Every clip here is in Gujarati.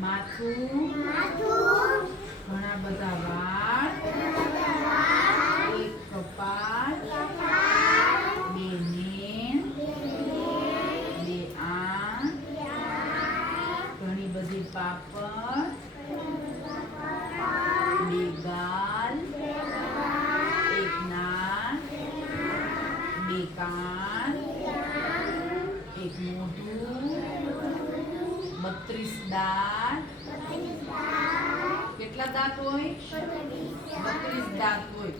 માથું ઘણા બધા વાળ એક કપાળ બે નેણ બે આંખ ઘણી બધી પાપડ બે ગાલ એક નાક બે કાન એક મોઢું 32 દાંત કેટલા દાંત હોય 32 દાંત હોય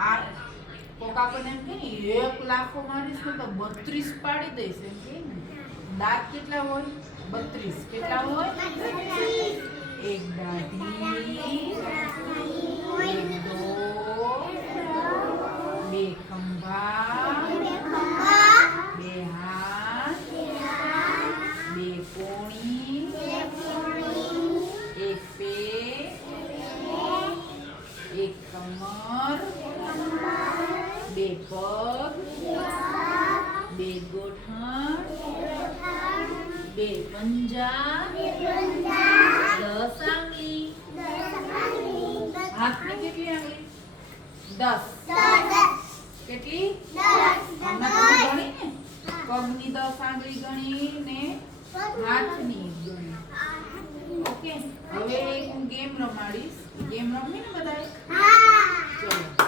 આ કોક આપણને એમ કે 1 લાખો મારીશ તો 32 પાડી દઈશ એમ કે દાંત કેટલા હોય 32 કેટલા હોય એક દાઢી એક ડોક બે ખંભા બે હાથ બે કોણી એક પેટ એક કમર બે પગ બે ગોઠણ બે પંજા 10 આંગળી હાથની કેટલી આંગળી 10 કેટલી 10 ગણી ને પગની 10 આંગળી ગણી ને હાથની ગણી ઓકે હવે એક હું ગેમ રમાડીશ ગેમ રમી ને બધાએ ચલો